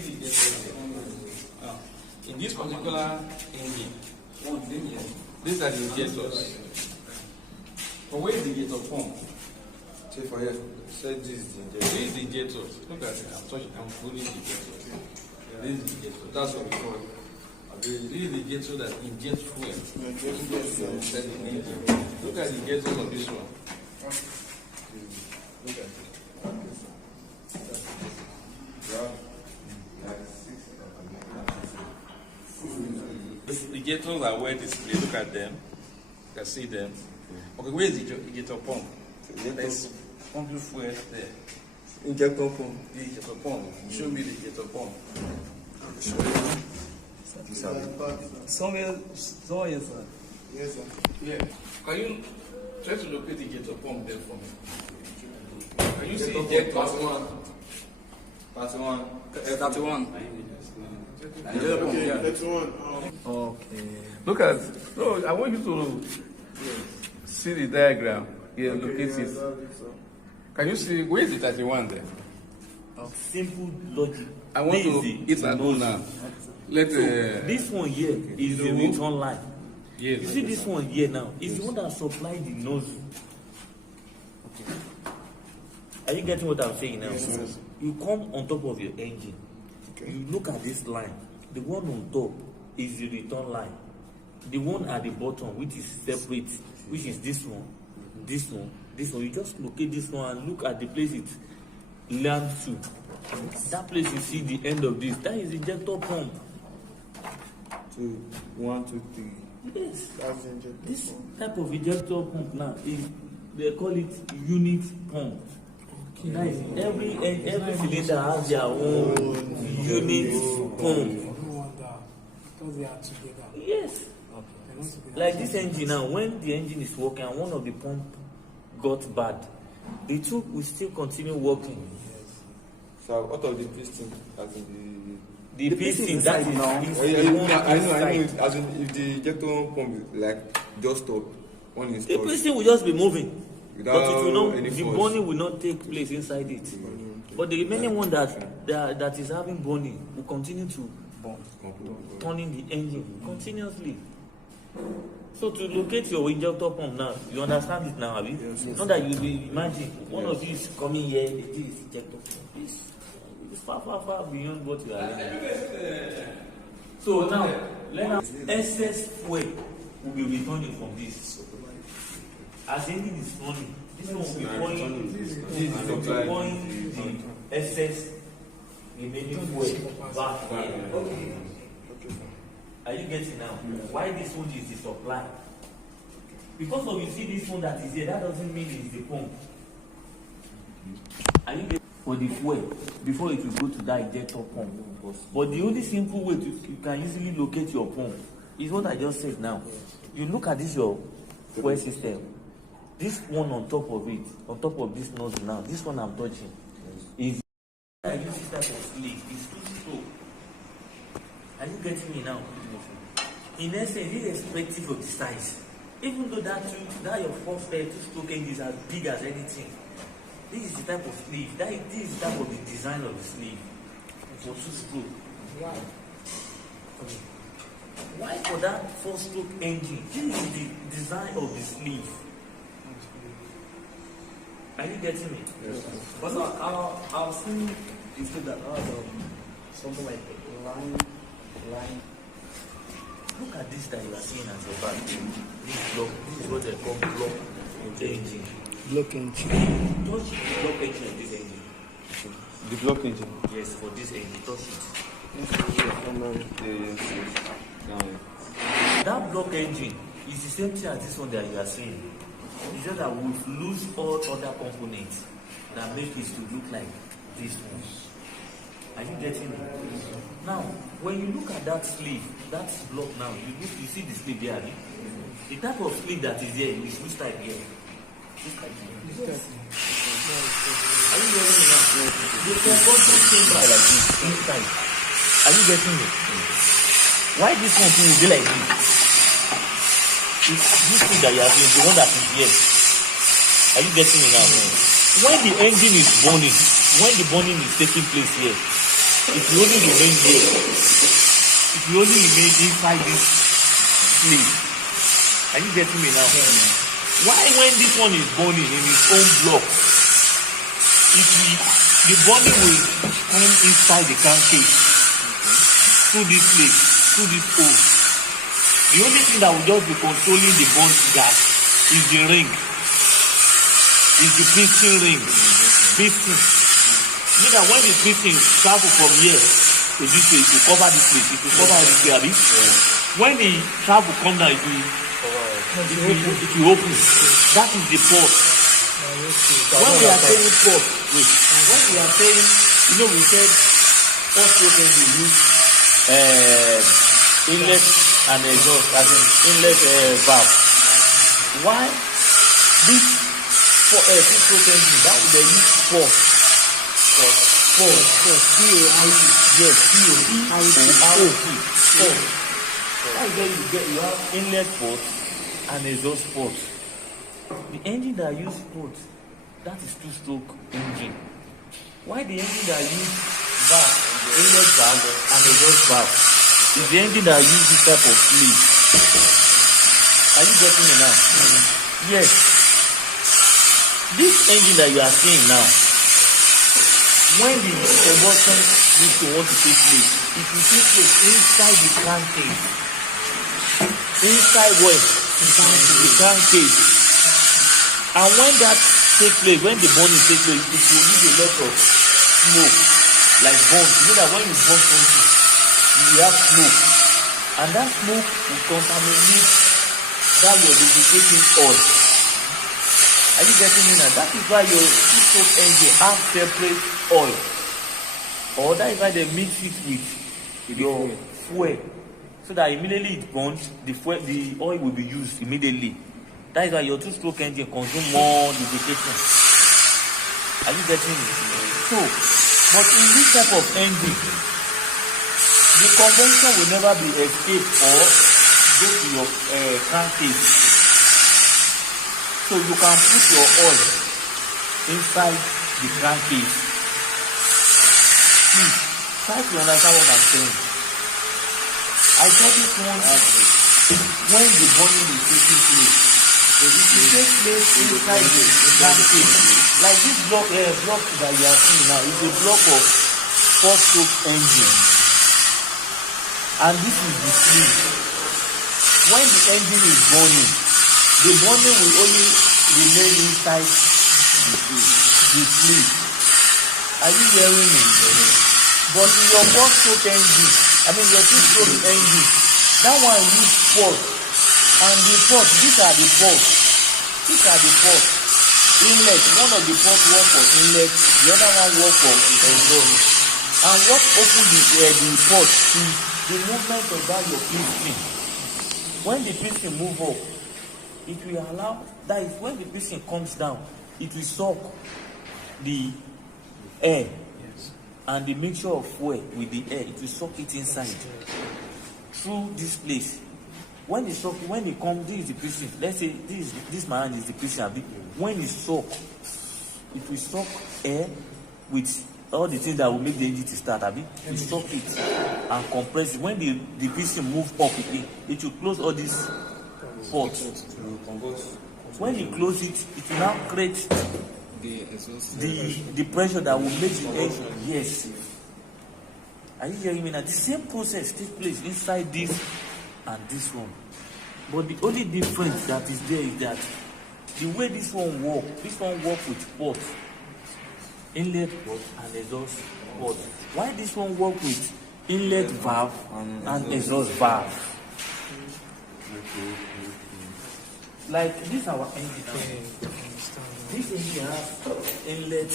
see the injector here. Now, in this particular engine, these are the injectors. But where is the injector pump? See for here. Say this is the injector. This is the injector. Look at it. I'm pulling the injector. This is the injector. That's what we call. This is the injector that injects fuel inside the engine. Look at the injector of this one. Look at it. The injectors are well displayed. Look at them. You can see them. Okay, where is the injector pump? There's pumping fuel there. Injector pump. The injector pump. Show me the injector pump. Somewhere, sir. Yes, sir. Yeah. Can you try to locate the injector pump there for me? Can you see injector? 31. 31. Injector pump, yeah. 31. Okay. Look at. No, I want you to see the diagram. Yeah, locate it. Can you see where is the 31 there? Simple logic. I want to eat at home now. Let This one here is the return line. yes. You see this one here now is the one that supply the nozzle. Okay. Are you getting what I'm saying now? Yes. You come on top of your engine. Okay. You look at this line. The one on top is the return line. The one at the bottom, which is separate, which is this one, this one, this one. You just locate this one and look at the place it lands to. That place you see the end of this. That is the injector pump. 2, 1, 2, 3. Yes. That's the injector. This type of injector pump now is they call it unit pump. Okay. That is every cylinder has their own unit pump. Because they are together. Yes. Like this engine now, when the engine is working and one of the pump got bad, the two will still continue working. So what of the piston? As in The piston that is I know. As in, if the injector pump is like just stop, one is the stopped. piston will just be moving, Without but it will not. any The force. burning will not take place inside it. But the remaining one that is having burning will continue to turn in the engine continuously. So to locate your injector pump now, you understand it now, Abi? Not that you be imagine one of you is coming here, this is injector pump. It's far beyond what you are learning. So now, let us excess fuel will be returning from this. As the engine is running, this one will be pouring the excess remaining fuel back here. Okay. Are you getting now? Why this one is the supply? Because of you see this one that is here, that doesn't mean it's the pump. Are you getting for the fuel before it will go to that injector pump? But the only simple way you can easily locate your pump is what I just said now. You look at this your fuel system. This one on top of it, on top of this nozzle now, this one I'm touching is I use this type of sleeve. It's too slow. Are you getting me now? In essence, irrespective of the size, even though that your first two-stroke engine is as big as anything, this is the type of sleeve. This is the type of the design of the sleeve for two-stroke. Why? Okay. Why for that four-stroke engine? This is the design of the sleeve. Are you getting me? Yes. But I've seen you say that something like line. Look at this that you are seeing as your back. This block, this is what they call block engine. Block engine. Touch the block engine of this engine. The block engine. Yes, for this engine, touch it. That block engine is the same thing as this one that you are seeing. It's just that we lose all other components that make it to look like this one. Are you getting it? Now, when you look at that sleeve, that block now, you see the sleeve there. The type of sleeve that is there is which type here? This type here. Yes. Are you getting it now? The composite chamber like this, inside. Are you getting it? Why this one thing will be like this? It's this thing that you are doing, the one that is here. Are you getting it now? When the engine is burning, when the burning is taking place here, it will only remain there. It will only remain inside this slave. Are you getting me now? Why when this one is burning in its own block, the burning will come inside the crankcase through this place, through this hole. The only thing that will just be controlling the burn gas is the ring, is the piston ring. Piston. You know that when the piston travel from here to this place, it will cover this place, it will cover this place. When the travel come down, it will open. That is the port. When we are saying port, wait. When we are saying, we said port stroke we use inlet and exhaust as in inlet valve. Why this stroke engine that would use port? Yes, that's where you have inlet port and exhaust port. The engine that use port, that is two-stroke engine. Why the engine that use valve, inlet valve and exhaust valve is the engine that use this type of sleeve. Are you getting me now? Yes. This engine that you are seeing now, when the combustion needs to want to take place, it will take place inside the crankcase. Inside where? The crankcase. And when that takes place, when the burning takes place, it will release a lot of smoke, like burn. You know that when you burn something, you have smoke. And that smoke will contaminate that your lubricating oil. Are you getting me now? That is why your two-stroke engine have separate oil. Or that is why they mix it with your fuel. So that immediately it burns, the oil will be used immediately. That is why your two-stroke engine consumes more lubrication. Are you getting me? So, but in this type of engine, the combustion will never be escaped or go to your crankcase. So you can put your oil inside the crankcase. Please, try to understand what I'm saying. I said this one when the burning is taking place. So it takes place inside the crankcase. Like this block that you are seeing now is a block of 4-stroke engine. And this is the sleeve. When the engine is burning, the burning will only remain inside the sleeve. Are you hearing me? But in your 4-stroke engine, your 2-stroke engine, that one use port. And the port, these are the ports. Inlet, one of the ports work for inlet, the other one work for exhaust. And what opens the port is the movement of that your piston. When the piston move up, it will allow, that is when the piston comes down, it will suck the air and the mixture of fuel with the air, it will suck it inside through this place. When it comes, this is the piston. Let's say this man is the piston. When it suck, it will suck air with all the things that will make the engine to start. It suck it and compress it. When the piston move up, it will close all these ports. When you close it, it will now create the pressure that will make the engine. Yes. Are you hearing me now? The same process takes place inside this and this one. But the only difference that is there is that the way this one work with port, inlet port and exhaust port. Why this one work with inlet valve and exhaust valve? Like this our engine. This engine has inlet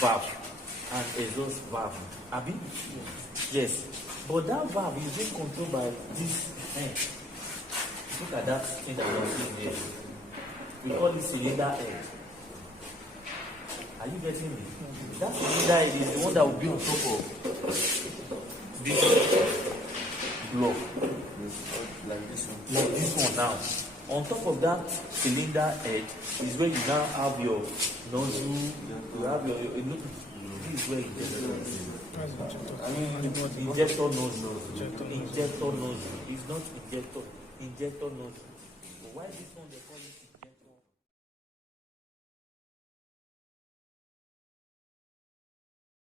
valve and exhaust valve. Abi? Yes. But that valve is being controlled by this end. Look at that thing that you are seeing here. We call it cylinder head. Are you getting me? That cylinder head is the one that will be on top of this block. Like this one now. On top of that cylinder head is where you now have your nozzle, you have your This is where injector is. I mean, Injector knows. Injector knows. It's not injector. Injector knows. But why this one they call it?